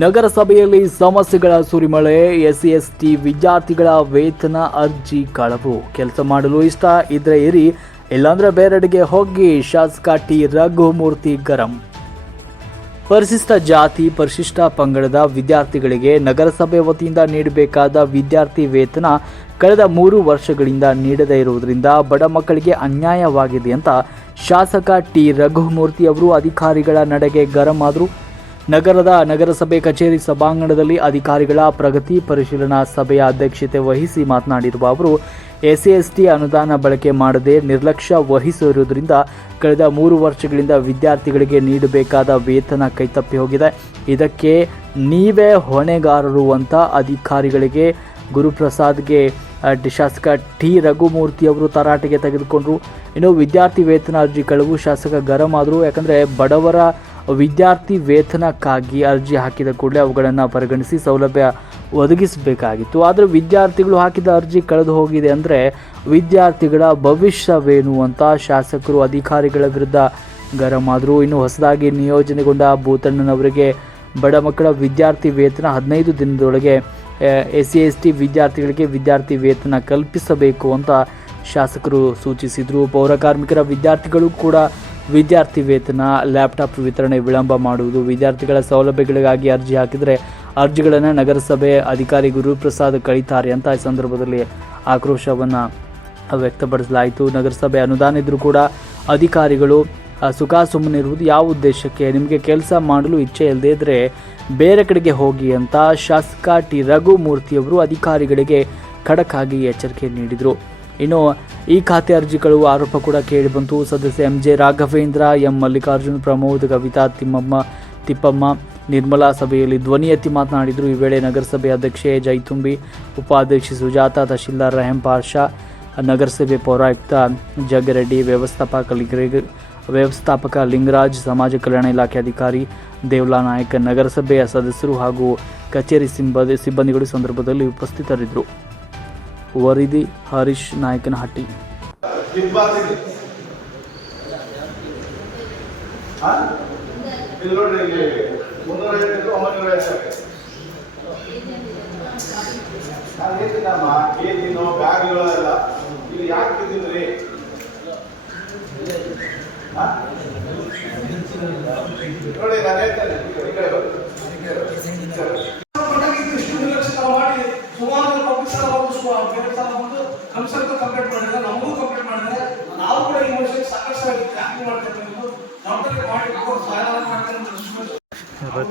ನಗರಸಭೆಯಲ್ಲಿ ಸಮಸ್ಯೆಗಳ ಸುರಿಮಳೆ SC ST ವಿದ್ಯಾರ್ಥಿಗಳ ವೇತನ ಅರ್ಜಿ ಕಳವು. ಕೆಲಸ ಮಾಡಲು ಇಷ್ಟ ಇದ್ರೆ ಇರಿ. ಇಲ್ಲಾಂದ್ರೆ ಬೇರೆಡೆಗೆ ಹೋಗಿ ಶಾಸಕ ಟಿ. ರಘುಮೂರ್ತಿ ಗರಂ. ಪರಿಶಿಷ್ಟ ಜಾತಿ, ಪರಿಶಿಷ್ಟ ಪಂಗಡದ ವಿದ್ಯಾರ್ಥಿಗಳಿಗೆ ನಗರಸಭೆ ವತಿಯಿಂದ ನೀಡಬೇಕಾದ ವಿದ್ಯಾರ್ಥಿ ವೇತನ ಕಳೆದ ಮೂರು ವರ್ಷಗಳಿಂದ ನೀಡದೇ ಇರುವುದರಿಂದ ಬಡ ಮಕ್ಕಳಿಗೆ ಅನ್ಯಾಯವಾಗಿದೆ ಅಂತ ಶಾಸಕ ಟಿ. ರಘುಮೂರ್ತಿ ಅವರು ಅಧಿಕಾರಿಗಳ ನಡೆಗೆ ಗರಂ ಆದರು. ನಗರದ ನಗರಸಭೆ ಕಚೇರಿ ಸಭಾಂಗಣದಲ್ಲಿ ಅಧಿಕಾರಿಗಳ ಪ್ರಗತಿ ಪರಿಶೀಲನಾ ಸಭೆಯ ಅಧ್ಯಕ್ಷತೆ ವಹಿಸಿ ಮಾತನಾಡಿರುವ ಅವರು ಎಸ್ಸಿ ಎಸ್ಟಿ ಅನುದಾನ ಬಳಕೆ ಮಾಡದೆ ನಿರ್ಲಕ್ಷ್ಯ ವಹಿಸಿರುವುದರಿಂದ ಕಳೆದ ಮೂರು ವರ್ಷಗಳಿಂದ ವಿದ್ಯಾರ್ಥಿಗಳಿಗೆ ನೀಡಬೇಕಾದ ವೇತನ ಕೈತಪ್ಪಿ ಹೋಗಿದೆ. ಇದಕ್ಕೆ ನೀವೇ ಹೊಣೆಗಾರರು ಅಂತ ಅಧಿಕಾರಿಗಳಿಗೆ ಗುರುಪ್ರಸಾದ್ಗೆ ಶಾಸಕ ಟಿ. ರಘುಮೂರ್ತಿ ಅವರು ತರಾಟೆಗೆ ತೆಗೆದುಕೊಂಡರು. ಇನ್ನು ವಿದ್ಯಾರ್ಥಿ ವೇತನ ಅರ್ಜಿ ಕಳವು ಶಾಸಕ ಗರಂ ಆದರು. ಯಾಕಂದರೆ ಬಡವರ ವಿದ್ಯಾರ್ಥಿ ವೇತನಕ್ಕಾಗಿ ಅರ್ಜಿ ಹಾಕಿದ ಕೂಡಲೇ ಅವುಗಳನ್ನು ಪರಿಗಣಿಸಿ ಸೌಲಭ್ಯ ಒದಗಿಸಬೇಕಾಗಿತ್ತು. ಆದರೆ ವಿದ್ಯಾರ್ಥಿಗಳು ಹಾಕಿದ ಅರ್ಜಿ ಕಳೆದು ಹೋಗಿದೆ ಅಂದರೆ ವಿದ್ಯಾರ್ಥಿಗಳ ಭವಿಷ್ಯವೇನು ಅಂತ ಶಾಸಕರು ಅಧಿಕಾರಿಗಳ ವಿರುದ್ಧ ಗರಂ ಆದರೂ. ಇನ್ನು ಹೊಸದಾಗಿ ನಿಯೋಜನೆಗೊಂಡ ಭೂತಣ್ಣನವರಿಗೆ ಬಡ ಮಕ್ಕಳ ವಿದ್ಯಾರ್ಥಿ ವೇತನ ಹದಿನೈದು ದಿನದೊಳಗೆ ಎಸ್ ಸಿ ಎಸ್ ಟಿ ವಿದ್ಯಾರ್ಥಿಗಳಿಗೆ ವಿದ್ಯಾರ್ಥಿ ವೇತನ ಕಲ್ಪಿಸಬೇಕು ಅಂತ ಶಾಸಕರು ಸೂಚಿಸಿದರು. ಪೌರಕಾರ್ಮಿಕರ ವಿದ್ಯಾರ್ಥಿಗಳು ಕೂಡ ವಿದ್ಯಾರ್ಥಿ ವೇತನ, ಲ್ಯಾಪ್ಟಾಪ್ ವಿತರಣೆ ವಿಳಂಬ ಮಾಡುವುದು, ವಿದ್ಯಾರ್ಥಿಗಳ ಸೌಲಭ್ಯಗಳಿಗಾಗಿ ಅರ್ಜಿ ಹಾಕಿದರೆ ಅರ್ಜಿಗಳನ್ನು ನಗರಸಭೆ ಅಧಿಕಾರಿ ಗುರುಪ್ರಸಾದ್ ಕಳೀತಾರೆ ಅಂತ ಈ ಸಂದರ್ಭದಲ್ಲಿ ಆಕ್ರೋಶವನ್ನು ವ್ಯಕ್ತಪಡಿಸಲಾಯಿತು. ನಗರಸಭೆ ಅನುದಾನ ಇದ್ದರೂ ಕೂಡ ಅಧಿಕಾರಿಗಳು ಸುಖ ಸುಮ್ಮನಿರುವುದು ಯಾವ ಉದ್ದೇಶಕ್ಕೆ? ನಿಮಗೆ ಕೆಲಸ ಮಾಡಲು ಇಚ್ಛೆ ಇಲ್ಲದೇ ಇದ್ದರೆ ಬೇರೆ ಕಡೆಗೆ ಹೋಗಿ ಅಂತ ಶಾಸಕ ಟಿ. ರಘುಮೂರ್ತಿಯವರು ಅಧಿಕಾರಿಗಳಿಗೆ ಖಡಕ್ ಆಗಿ ಎಚ್ಚರಿಕೆ ನೀಡಿದರು. ಇನ್ನು ಈ ಖಾತೆ ಅರ್ಜಿಗಳು ಆರೋಪ ಕೂಡ ಕೇಳಿಬಂತು ಸದಸ್ಯ M J Raghavendra, M Mallikarjun Pramod, Kavitha Thimmamma, Thippamma, Nirmala ಸಭೆಯಲ್ಲಿ ಧ್ವನಿ ಎತ್ತಿ ಮಾತನಾಡಿದರು. ಈ ವೇಳೆ ನಗರಸಭೆ ಅಧ್ಯಕ್ಷೆ ಜೈತುಂಬಿ ಉಪಾಧ್ಯಕ್ಷೆ ಸುಜಾತ, ತಹಶೀಲ್ದಾರ್ ರಹಂ ಪಾಷಾ, ನಗರಸಭೆ ಪೌರಾಯುಕ್ತ ಜಗ್ಗರೆಡ್ಡಿ, ವ್ಯವಸ್ಥಾಪಕ ವ್ಯವಸ್ಥಾಪಕ ಲಿಂಗರಾಜ್, ಸಮಾಜ ಕಲ್ಯಾಣ ಇಲಾಖೆ ಅಧಿಕಾರಿ ದೇವ್ಲಾ ನಾಯಕ್ ನಗರಸಭೆಯ ಸದಸ್ಯರು ಹಾಗೂ ಕಚೇರಿ ಸಿಬ್ಬಂದಿ ಸಿಬ್ಬಂದಿಗಳು ಸಂದರ್ಭದಲ್ಲಿ ಉಪಸ್ಥಿತರಿದ್ದರು. ವರಿದಿ ಹರೀಶ್ ನಾಯಕನಹಟ್ಟಿ ನೋಡಿ ನಾನು ಹೇಳ್ತೇನೆ ಈ ಕಡೆ ಬನ್ನಿ. ಈ ಕಡೆ ಬನ್ನಿ. ಇಷ್ಟು ನಿರ್ಲಕ್ಷ್ಯ ಮಾಡಿ ಸುಮಾರು ಪಬ್ಲಿಕ್ ಸಲ ಬೇರೆ ಸಲ ಬಂದು ಕಮಿಷನ್ ಕಂಪ್ಲೇಂಟ್ ಮಾಡಿದ್ರೆ ನಮಗೂ ಕಂಪ್ಲೇಂಟ್ ಮಾಡಿದ್ರೆ ನಾವು ಕೂಡ ಈ ವರ್ಷಕ್ಕೆ ಸಾಕಷ್ಟು ಟ್ಯಾಕ್ಲಿ ಮಾಡ್ತಕ್ಕಂಥದ್ದು ಜವಾಬ್ದಾರಿ ಮಾಡಿ ಸಹಾಯ ಮಾಡ್ತಾರೆ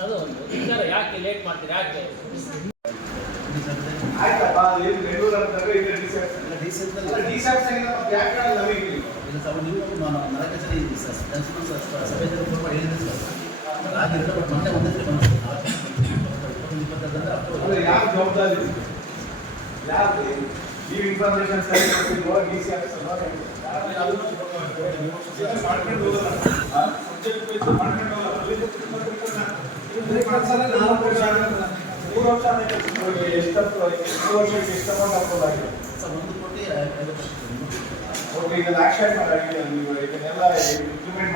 ಅದೇ ಮತ್ತೆ ನೀವು ಯಾಕೆ ಲೇಟ್ ಮಾಡ್ತೀರಿ ಯಾಕೆ ಆಯ್ತಪ್ಪ ಏನು ಬೆಂಗಳೂರು ಅಂತಂದ್ರೆ ಇದು ಡಿಸೆಪ್ಷನ್ ಅಲ್ಲ, ಡಿಸೆಪ್ಷನ್ ಇಂದ ಮತ್ತೆ ಯಾಕೆ ನಮಗೆ ಇಲ್ಲಿ? ಅಲ್ಲ, ಯಾರು ಜವಾಬ್ದಾರಿ? ಯಾರು ನೀವು ಇನ್ಫಾರ್ಮೇಶನ್ ಸರಿ ಕೊಟ್ಟಿಲ್ವೋ ಡಿ ಸಿ ಆಫೀಸ್ ಮಾಡ್ಕೊಂಡು ಹೋಗೋಣ. ಸಬ್ಜೆಕ್ಟ್ wise ಮಾಡ್ಕೊಂಡು ಹೋಗೋಣ. ವರ್ಷ. ಮೂರು ವರ್ಷ ಮೂರು ವರ್ಷಕ್ಕೆ ಎಷ್ಟು ಅಮೌಂಟ್ ಅಪ್ಲೋಡ್ ಆಗಿದೆ ಓಕೆ ಈಗ ಆಕ್ಷನ್ ಮಾಡಾಗಿದೆ ನೀವು ಇದನ್ನೆಲ್ಲ ಇಂಪ್ಲಿಮೆಂಟ್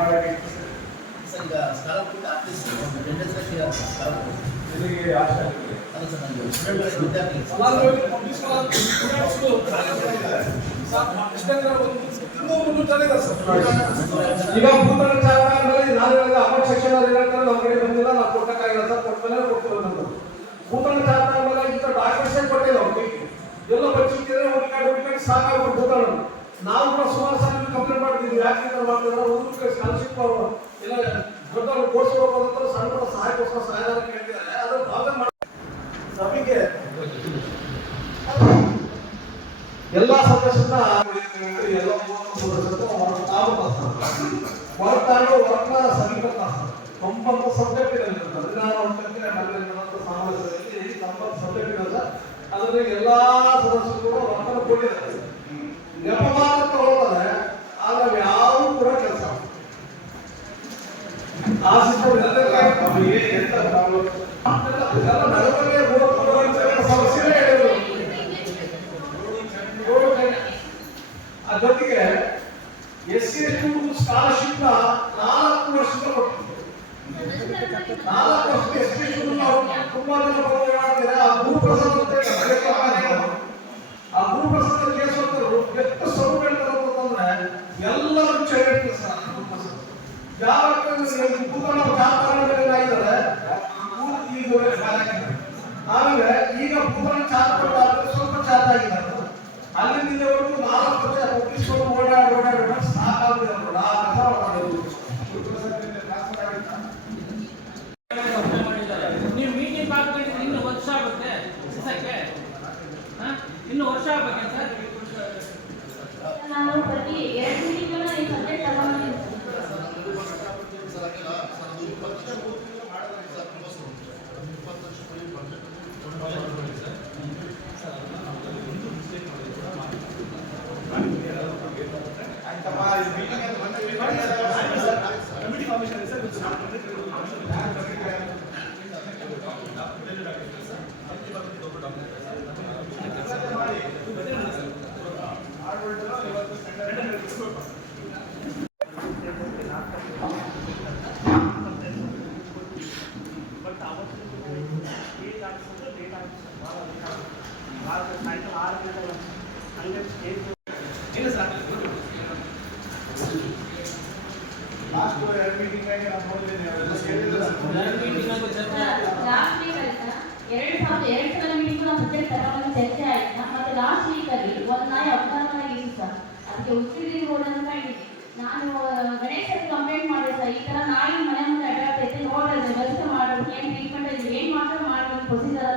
ಸಮಾಜವಾಗಿ ಪಬ್ಲಿಕ್ ಸಲ ಸ್ಟೂಡೆಂಟ್ಸ್ಗೂ ಇಷ್ಟಂದ್ರೆ ಒಂದು ಇನ್ನೂ ಮುನ್ನೂರು ಜನ ಇದ್ದಾರೆ ಸರ್ ಈಗ ಭೂತನ ಚಾಲಕರಲ್ಲಿ ನಾನು ಹೇಳಿದ ಅಲ್ಲಿ ಹೇಳ್ತಾರೆ ಕಡೆ ಬಂದಿಲ್ಲ, ನಾವು ಕೊಟ್ಟಕ್ಕಾಗಿಲ್ಲ ಸರ್ ಕೊಟ್ಟಮೇಲೆ ಕೊಡ್ತೀವಿ ಅನ್ನೋದು ಭೂತನ ಮೇಲೆ ಅವ್ರಿಗೆ. ಎಲ್ಲ ಬಚ್ಚಿಟ್ಟಿದ್ರೆ ಹುಡುಕಾಡಿ ಹುಡುಕಾಡಿ ಸಾಕಾಗ್ಬಿಟ್ಟು ಕೂಡ ಸುಮಾರು ಸಾರಿ ಕಂಪ್ಲೇಂಟ್ ಮಾಡ್ತೀವಿ ಯಾಕೆ ಥರ ಮಾಡ್ತಿದ್ದಾರೆ ಊರಿಗೆ ಸ್ಕಾಲರ್ಶಿಪ್ ಇಲ್ಲ ದೊಡ್ಡವರು ಕೋರ್ಸ್ ಹೋಗೋದಂತ ಸಣ್ಣ ಸಹಾಯ ಸಹಾಯಕ್ಕೋಸ್ಕರ ಸಹಾಯ ಕೇಳ್ತಿದ್ದಾರೆ. ಅದನ್ನ ಭಾಗ ಎಲ್ಲ ಸದಸ್ಯರನ್ನ ಎಲ್ಲ ಬರ್ತಾರೆ ವರ್ಕ್ನ ಸಮೀಪ ತೊಂಬತ್ತು ಸಬ್ಜೆಕ್ಟ್ ಸರ್ ಹದಿನಾರು ವರ್ಷಕ್ಕೆ ನಡೆದಿರುವಂಥ ಸಮಾವೇಶದಲ್ಲಿ ತೊಂಬತ್ತು ಸಬ್ಜೆಕ್ಟ್ ಸರ್ ಅದರಲ್ಲಿ ಎಲ್ಲಾ ಸದಸ್ಯರು ಒತ್ತಡ ಕೊಟ್ಟಿದ್ದಾರೆ ನೆಪ ಮಾತ್ರ ತಗೊಳ್ತಾರೆ ಆದ್ರೆ ಯಾವ ಕೂಡ ಕೆಲಸ ಆ ಸಿಸ್ಟಮ್ ನಮಗೆ ಎಂತ ಪ್ರಾಬ್ಲಮ್ ಎಲ್ಲ ನಡುವಲ್ಲೇ ಓದ್ಕೊಳ್ಳುವಂತ ಸಮಸ್ಯೆನೇ ಹೇಳಿದ್ರು ಆ ಜೊತೆಗೆ ಎಸ್ ಎಸ್ ಸ್ಕಾಲರ್ಶಿಪ್ ನಾಲ್ಕು ವರ್ಷದ ನಾಲ್ಕು ವರ್ಷಕ್ಕೆ ಎಸ್ ಸಿ ತುಂಬಾ ಜನ ಬಂದು ಮಾಡ್ತಾರೆ? ಆ ಗುರುಪ್ರಸಾದ್ ಅಂತ ಹೇಳಿ ಮೂರು ಆ ಗುರುಪ್ರಸಾದ್ ಕೇಸೋತ್ತರು ಎಷ್ಟು ಸೌ ಹೇಳ್ತಾರೆ ಎಲ್ಲರೂ ಚೈಲ್ಡ್ ಸರ್ ಗುರುಪ್ರಸಾದ್ ಯಾವ ನಾವು Спасибо. ಲಾಸ್ಟ್ ಎರಡು ಮೀಟಿಂಗ್ ಆಗಿ ನಾನು ನೋಡಿದ್ದೀನಿ? ಕೇಳಿದ್ರೆ ಲಾಸ್ಟ್ ವೀಕ್ ಎರಡು ಸಾವಿರದ ಎರಡು ಸಲ ಮೀಟಿಂಗ್ ನಾವು ಸಬ್ಜೆಕ್ಟ್ ತಗೊಂಡು ಚರ್ಚೆ ಆಯ್ತಾ? ಮತ್ತೆ ಲಾಸ್ಟ್ ವೀಕ್ ಅಲ್ಲಿ ಒಂದು ನಾಯಿ ಅಪಘಾತ ಆಗಿತ್ತು ಸರ್. ಅದಕ್ಕೆ ಉಚ್ಚಿಡಿ ರೋಡ್ ಅಂತ ನಾನು ಗಣೇಶ್ ಕಂಪ್ಲೇಂಟ್ ಮಾಡಿದೆ ಸರ್. ಈ ತರ ನಾಯಿ ಮನೆ ಮುಂದೆ ಅಡ್ಡಾಡ್ತೈತೆ ನೋಡ್ರಿ ವ್ಯವಸ್ಥೆ ಮಾಡ್ಬೇಕು ಏನ್ ಟ್ರೀಟ್ಮೆಂಟ್ ಏನು ಏನ್ ಮಾತ್ರ ಮಾಡ್ಬೇಕು ಪ್ರೊಸೀಜರ್